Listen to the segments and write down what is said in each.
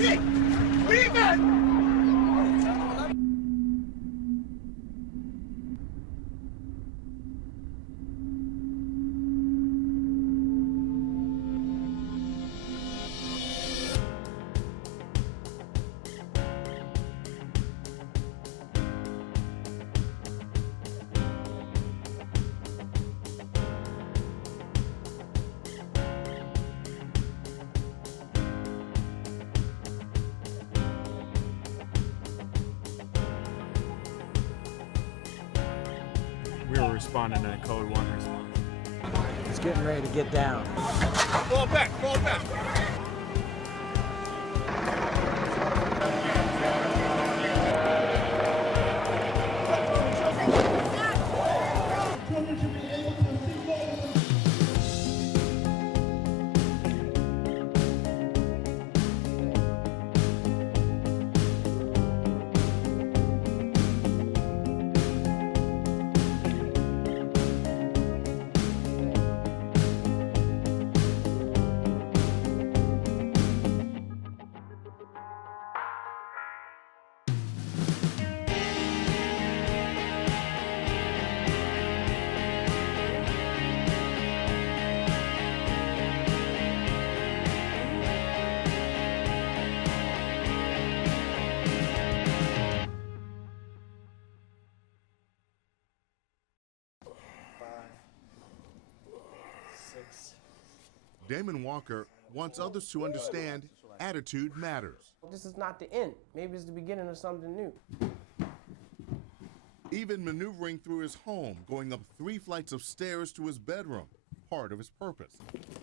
Leave it! We were responding to Code 1 response. It's getting ready to get down. Fall back, fall back. Damon Walker wants others to understand attitude matters. This is not the end. Maybe it's the beginning of something new. Even maneuvering through his home, going up 3 flights of stairs to his bedroom, part of his purpose.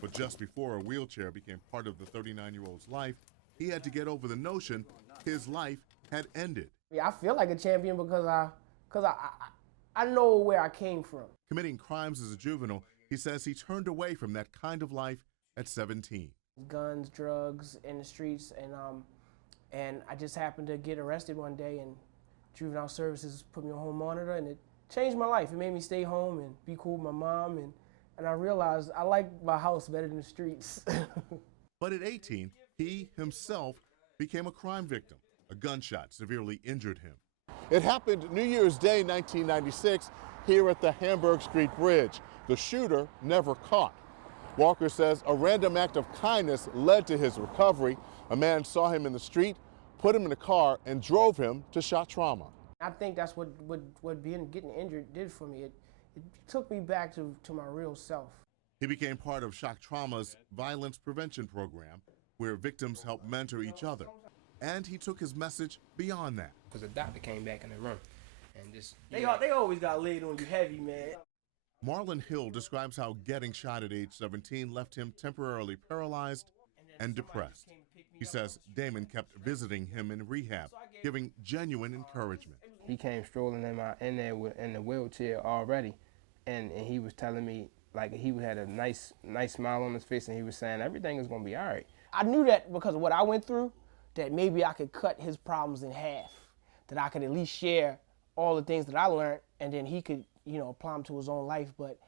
But just before a wheelchair became part of the 39-year-old's life, he had to get over the notion his life had ended. Yeah, I feel like a champion because I know where I came from. Committing crimes as a juvenile, he says he turned away from that kind of life at 17. Guns, drugs in the streets, and I just happened to get arrested one day, and juvenile services put me on home monitor, and it changed my life. It made me stay home and be cool with my mom, and I realized I like my house better than the streets. But at 18, he himself became a crime victim. A gunshot severely injured him. It happened New Year's Day 1996 here at the Hamburg Street Bridge. The shooter never caught. Walker says a random act of kindness led to his recovery. A man saw him in the street, put him in a car, and drove him to shock trauma. I think that's what getting injured did for me. It took me back to my real self. He became part of Shock Trauma's violence prevention program, where victims help mentor each other. And he took his message beyond that. Because a doctor came back in the room and just... They always got laid on you heavy, man. Marlon Hill describes how getting shot at age 17 left him temporarily paralyzed and depressed. He says Damon kept visiting him in rehab, giving genuine encouragement. He came strolling in the wheelchair already, and he was telling me, like, he had a nice smile on his face, and he was saying everything is going to be all right. I knew that because of what I went through, that maybe I could cut his problems in half, that I could at least share all the things that I learned, and then he could, apply them to his own life. But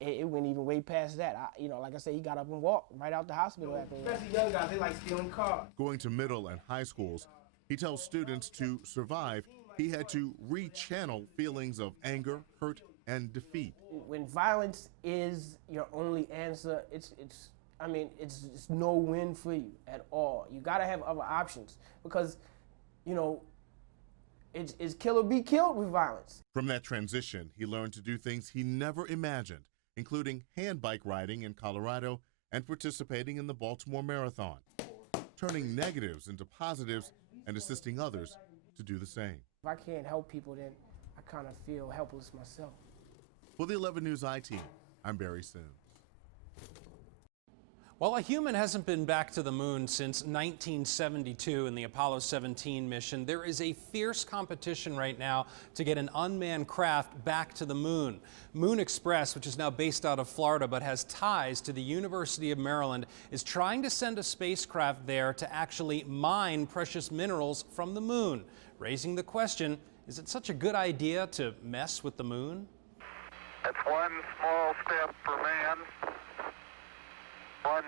it went even way past that. Like I said, he got up and walked right out the hospital after that. Especially young guys, they like stealing cars. Going to middle and high schools, he tells students to survive, he had to rechannel feelings of anger, hurt, and defeat. When violence is your only answer, it's no win for you at all. You gotta have other options because, it's kill or be killed with violence. From that transition, he learned to do things he never imagined, including hand bike riding in Colorado and participating in the Baltimore Marathon, turning negatives into positives and assisting others to do the same. If I can't help people, then I kind of feel helpless myself. For the 11 News I-Team, I'm Barry Sims. Well, a human hasn't been back to the moon since 1972 in the Apollo 17 mission. There is a fierce competition right now to get an unmanned craft back to the moon. Moon Express, which is now based out of Florida but has ties to the University of Maryland, is trying to send a spacecraft there to actually mine precious minerals from the moon, raising the question, is it such a good idea to mess with the moon? It's one small step for man, one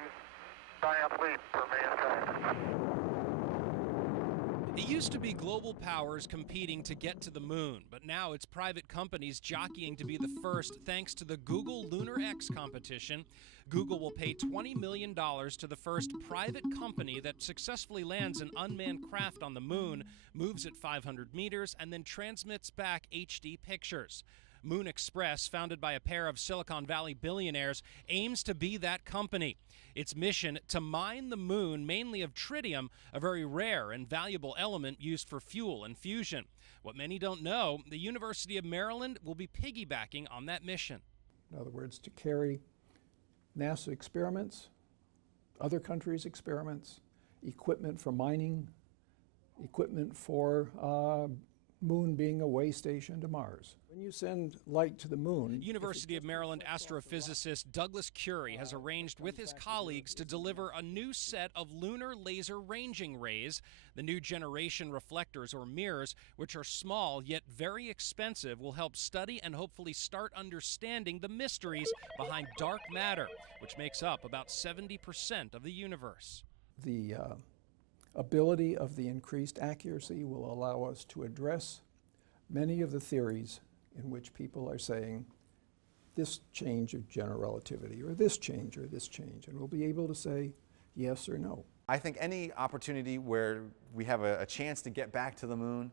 giant leap for mankind. It used to be global powers competing to get to the moon, but now it's private companies jockeying to be the first thanks to the Google Lunar X competition. Google will pay $20 million to the first private company that successfully lands an unmanned craft on the moon, moves at 500 meters, and then transmits back HD pictures. Moon Express, founded by a pair of Silicon Valley billionaires, aims to be that company. Its mission, to mine the moon mainly of tritium, a very rare and valuable element used for fuel and fusion. What many don't know, the University of Maryland will be piggybacking on that mission. In other words, to carry NASA experiments, other countries' experiments, equipment for mining, equipment for moon being a way station to Mars. When you send light to the moon... University of Maryland astrophysicist Douglas Curry has arranged with his colleagues to deliver a new set of lunar laser ranging rays. The new generation reflectors, or mirrors, which are small yet very expensive, will help study and hopefully start understanding the mysteries behind dark matter, which makes up about 70% of the universe. The ability of the increased accuracy will allow us to address many of the theories in which people are saying this change of general relativity, or this change, and we'll be able to say yes or no. I think any opportunity where we have a chance to get back to the moon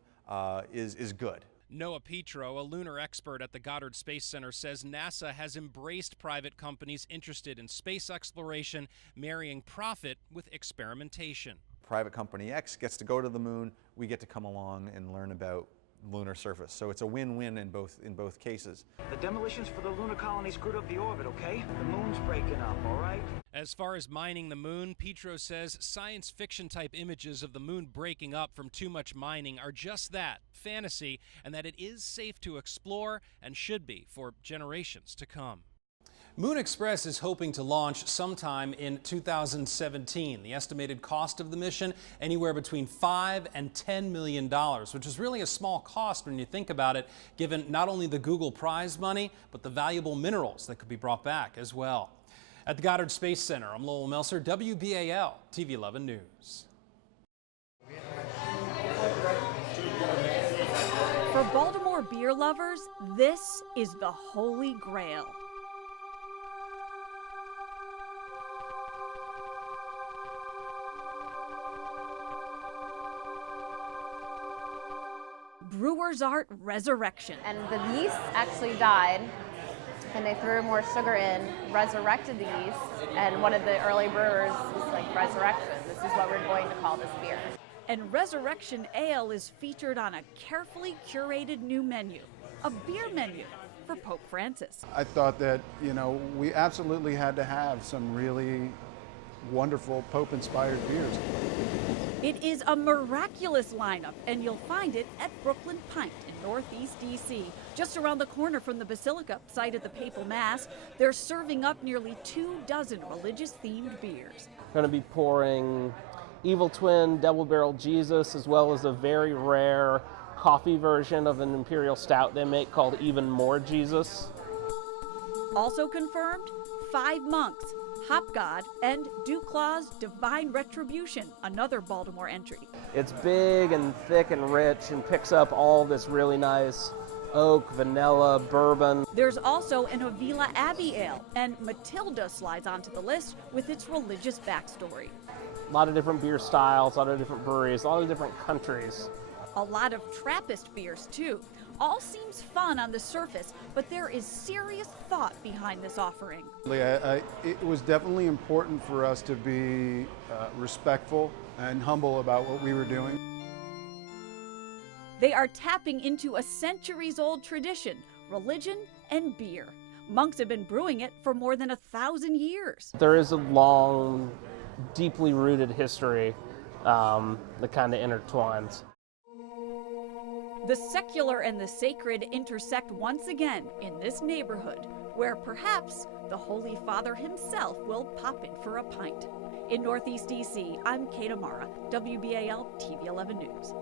is good. Noah Petro, a lunar expert at the Goddard Space Center, says NASA has embraced private companies interested in space exploration, marrying profit with experimentation. Private company X gets to go to the moon, we get to come along and learn about lunar surface. So it's a win-win in both cases. The demolitions for the lunar colony screwed up the orbit, okay? The moon's breaking up, all right? As far as mining the moon, Petro says science fiction type images of the moon breaking up from too much mining are just that, fantasy, and that it is safe to explore and should be for generations to come. Moon Express is hoping to launch sometime in 2017. The estimated cost of the mission, anywhere between $5 and $10 million, which is really a small cost when you think about it, given not only the Google Prize money, but the valuable minerals that could be brought back as well. At the Goddard Space Center, I'm Lowell Melser, WBAL TV 11 News. For Baltimore beer lovers, this is the Holy Grail. Brewer's Art Resurrection. And the yeast actually died, and they threw more sugar in, resurrected the yeast, and one of the early brewers was like, resurrection. This is what we're going to call this beer. And Resurrection Ale is featured on a carefully curated new menu, a beer menu for Pope Francis. I thought that, we absolutely had to have some really wonderful Pope-inspired beers. It is a miraculous lineup, and you'll find it at Brooklyn Pint in Northeast D.C. Just around the corner from the Basilica, site of the Papal Mass, they're serving up nearly 24 religious-themed beers. Going to be pouring Evil Twin, Double Barrel Jesus, as well as a very rare coffee version of an Imperial Stout they make called Even More Jesus. Also confirmed, 5 monks, Hop God, and Duclaw's Divine Retribution, another Baltimore entry. It's big and thick and rich and picks up all this really nice oak, vanilla, bourbon. There's also an Avila Abbey Ale, and Matilda slides onto the list with its religious backstory. A lot of different beer styles, a lot of different breweries, a lot of different countries. A lot of Trappist beers, too. All seems fun on the surface, but there is serious thought behind this offering. It was definitely important for us to be respectful and humble about what we were doing. They are tapping into a centuries-old tradition, religion and beer. Monks have been brewing it for more than 1,000 years. There is a long, deeply rooted history that kind of intertwines. The secular and the sacred intersect once again in this neighborhood, where perhaps the Holy Father himself will pop in for a pint. In Northeast D.C., I'm Kate Amara, WBAL TV 11 News.